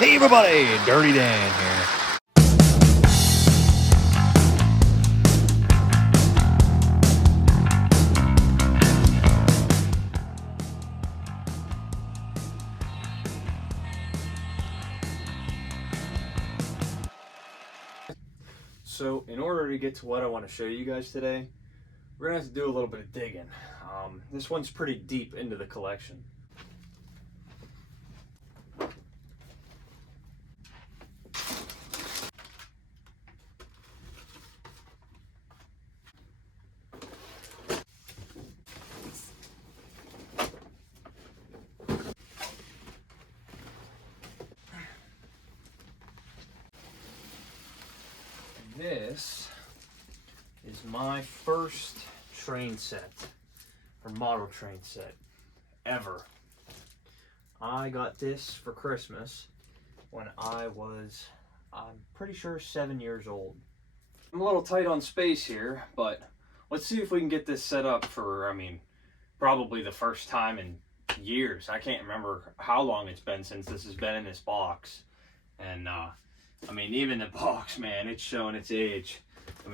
Hey everybody, Dirty Dan here. So in order to get to what I want to show you guys today, we're going to have to do a little bit of digging. This one's pretty deep into the collection. This is my first train set, or model train set, ever. I got this for Christmas when I was, I'm pretty sure, 7 years old. I'm a little tight on space here, but let's see if we can get this set up for, probably the first time in years. I can't remember how long it's been since this has been in this box. And, even the box, man, it's showing its age.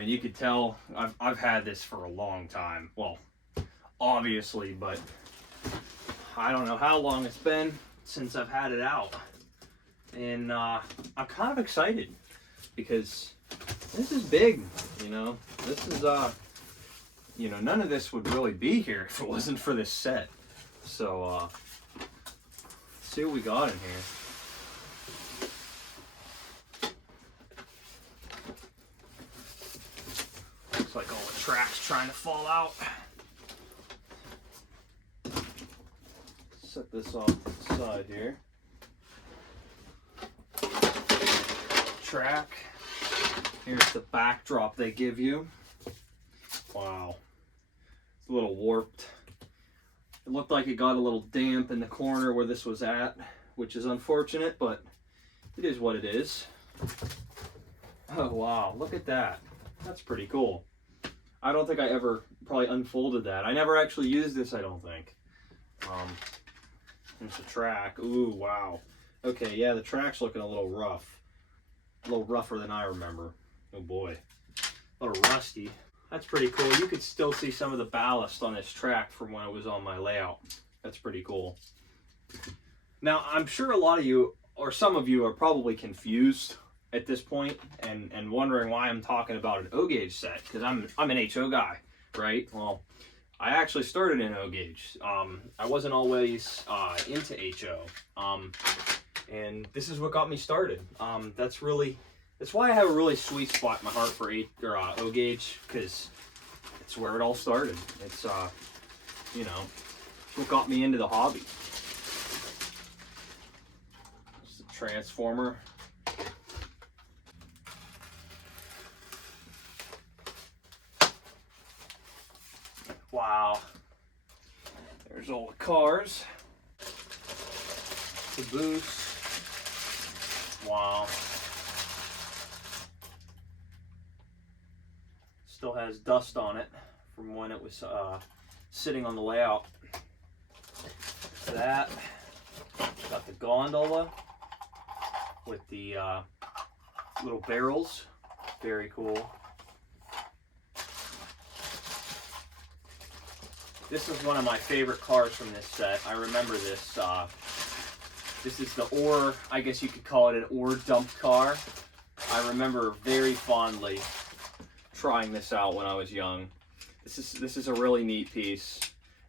You could tell I've had this for a long time. Well, obviously, but I don't know how long it's been since I've had it out. And I'm kind of excited because this is big, This is, none of this would really be here if it wasn't for this set. So, let's see what we got in here. Looks like all the track's trying to fall out. Set this off to the side here. Track. Here's the backdrop they give you. Wow. It's a little warped. It looked like it got a little damp in the corner where this was at, which is unfortunate, but it is what it is. Oh wow, look at that. That's pretty cool. I don't think I ever probably unfolded that. I never actually used this, I don't think. There's the track. Ooh, wow. Okay, yeah, the track's looking a little rough. A little rougher than I remember. Oh boy. A little rusty. That's pretty cool. You could still see some of the ballast on this track from when it was on my layout. That's pretty cool. Now, I'm sure a lot of you, or some of you, are probably confused at this point and wondering why I'm talking about an O-gauge set, because I'm an HO guy, right? Well, I actually started in O-gauge. I wasn't always into HO, and this is what got me started. That's why I have a really sweet spot in my heart for O-gauge, because it's where it all started. It's what got me into the hobby. It's the transformer. Wow. There's all the cars. The boost. Wow. Still has dust on it from when it was sitting on the layout. That. Got the gondola with the little barrels. Very cool. This is one of my favorite cars from this set. I remember this. This is the ore, I guess you could call it an ore dump car. I remember very fondly trying this out when I was young. This is a really neat piece,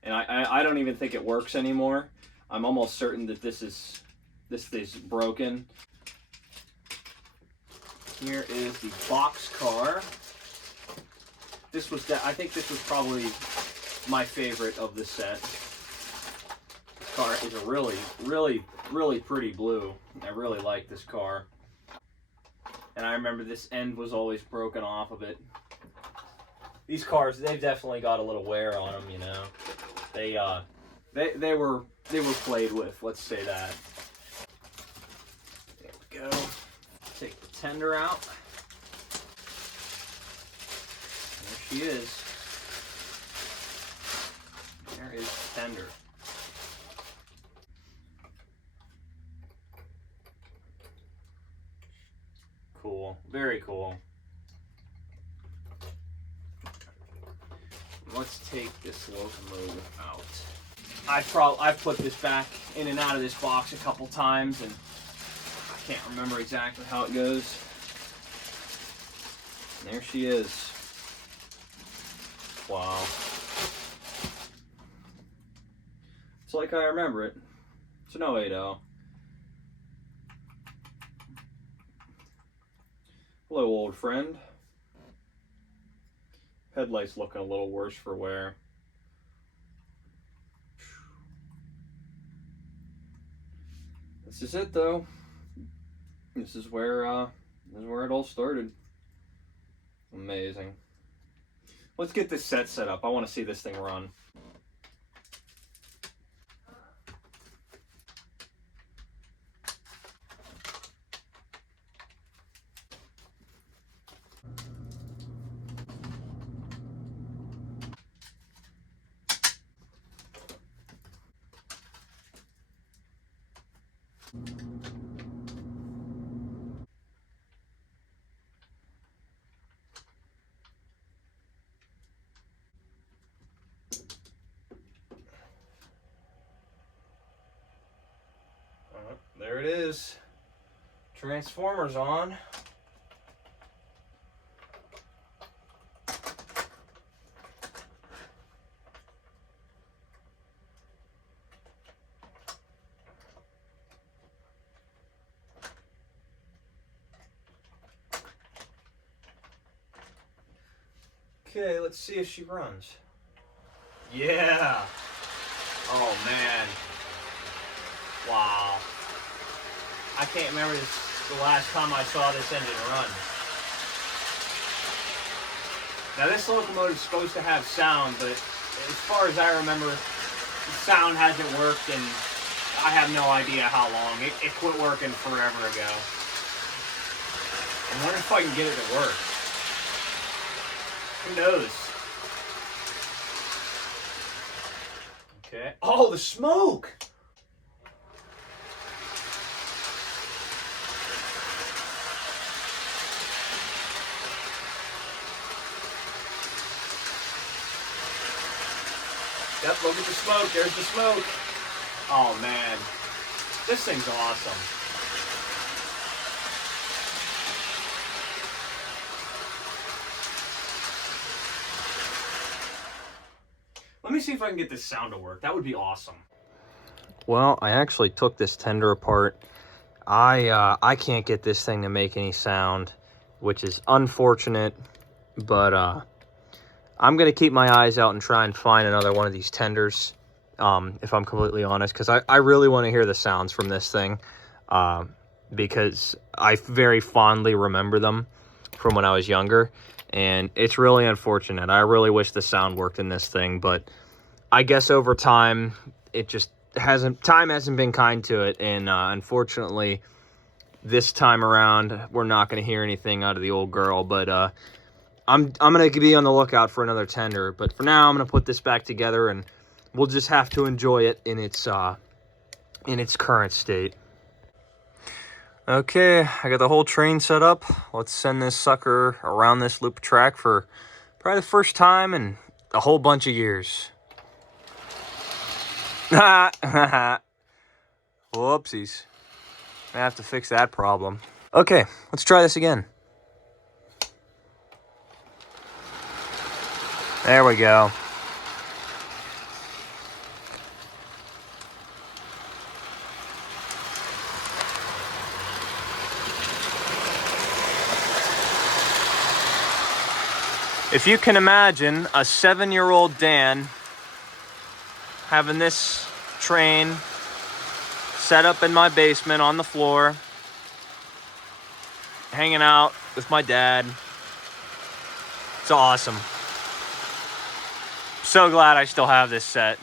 and I don't even think it works anymore. I'm almost certain that this is broken. Here is the box car. I think this was probably my favorite of the set. This car is a really pretty blue. I really like this car. And I remember this end was always broken off of it. These cars, they've definitely got a little wear on them, They were played with, let's say that. There we go. Take the tender out. There she is. There is the tender. Cool. Very cool. Let's take this locomotive out. I've put this back in and out of this box a couple times, and I can't remember exactly how it goes. And there she is. Wow. It's like I remember it. It's an 080. Hello, old friend. Headlights looking a little worse for wear. This is it, though. This is where it all started. Amazing. Let's get this set up. I want to see this thing run. There it is. Transformers on. Okay, let's see if she runs. Yeah. Oh man. Wow. I can't remember the last time I saw this engine run. Now this locomotive is supposed to have sound, but as far as I remember, the sound hasn't worked, and I have no idea how long. It quit working forever ago. I wonder if I can get it to work. Who knows? Okay. Oh, the smoke! Yep, look at the smoke. There's the smoke. Oh, man. This thing's awesome. Let me see if I can get this sound to work. That would be awesome. Well, I actually took this tender apart. I can't get this thing to make any sound, which is unfortunate, but I'm going to keep my eyes out and try and find another one of these tenders, if I'm completely honest, because I really want to hear the sounds from this thing, because I very fondly remember them from when I was younger, and it's really unfortunate. I really wish the sound worked in this thing, but I guess over time, it just time hasn't been kind to it, and unfortunately, this time around, we're not going to hear anything out of the old girl, but I'm going to be on the lookout for another tender, but for now, I'm going to put this back together, and we'll just have to enjoy it in its current state. Okay, I got the whole train set up. Let's send this sucker around this loop track for probably the first time in a whole bunch of years. Whoopsies. I have to fix that problem. Okay, let's try this again. There we go. If you can imagine a 7-year-old Dan having this train set up in my basement on the floor, hanging out with my dad, it's awesome. So glad I still have this set.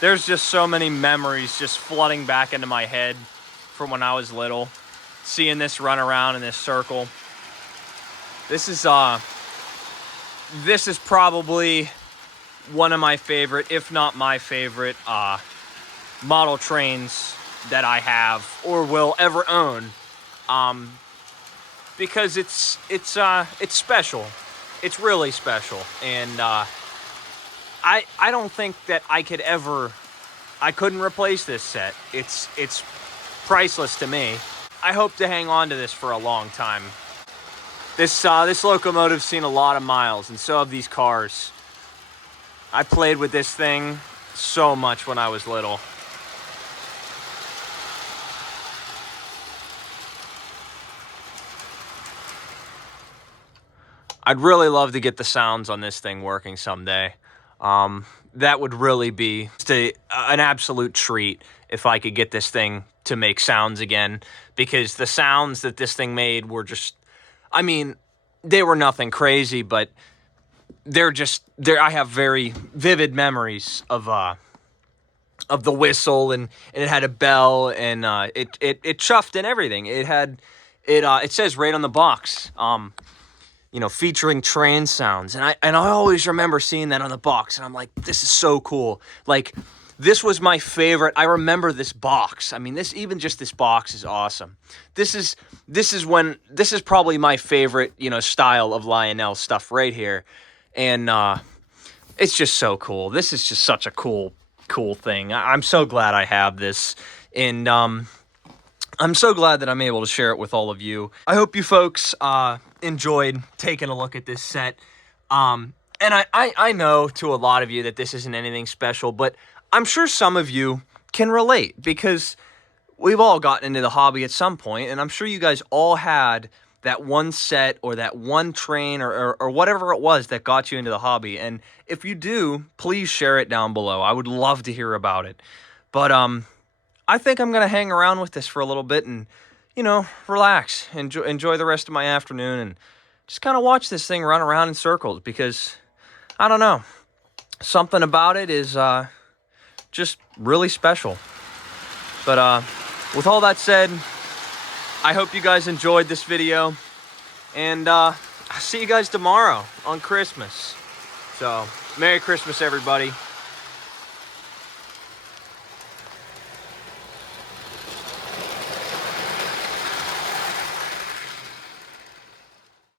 There's just so many memories just flooding back into my head from when I was little. Seeing this run around in this circle. This is probably one of my favorite, if not my favorite, model trains that I have or will ever own. Because it's special. It's really special, and I don't think that I couldn't replace this set. It's priceless to me. I hope to hang on to this for a long time. This locomotive's seen a lot of miles, and so have these cars. I played with this thing so much when I was little. I'd really love to get the sounds on this thing working someday. That would really be just an absolute treat if I could get this thing to make sounds again, because the sounds that this thing made were just, I mean, they were nothing crazy, but I have very vivid memories of the whistle, and it had a bell, and it chuffed and everything. It says right on the box, featuring train sounds. And I always remember seeing that on the box, and I'm like, this is so cool. Like, this was my favorite. I remember this box. I mean, this box is awesome. This is probably my favorite, style of Lionel stuff right here. And it's just so cool. This is just such a cool thing. I'm so glad I have this. And I'm so glad that I'm able to share it with all of you. I hope you folks enjoyed taking a look at this set. And I know to a lot of you that this isn't anything special, but I'm sure some of you can relate, because we've all gotten into the hobby at some point, and I'm sure you guys all had that one set or that one train or whatever it was that got you into the hobby. And if you do, please share it down below. I would love to hear about it. But I think I'm going to hang around with this for a little bit and, relax, enjoy the rest of my afternoon, and just kind of watch this thing run around in circles, because, I don't know, something about it is just really special. But with all that said, I hope you guys enjoyed this video, and I'll see you guys tomorrow on Christmas. So, Merry Christmas, everybody.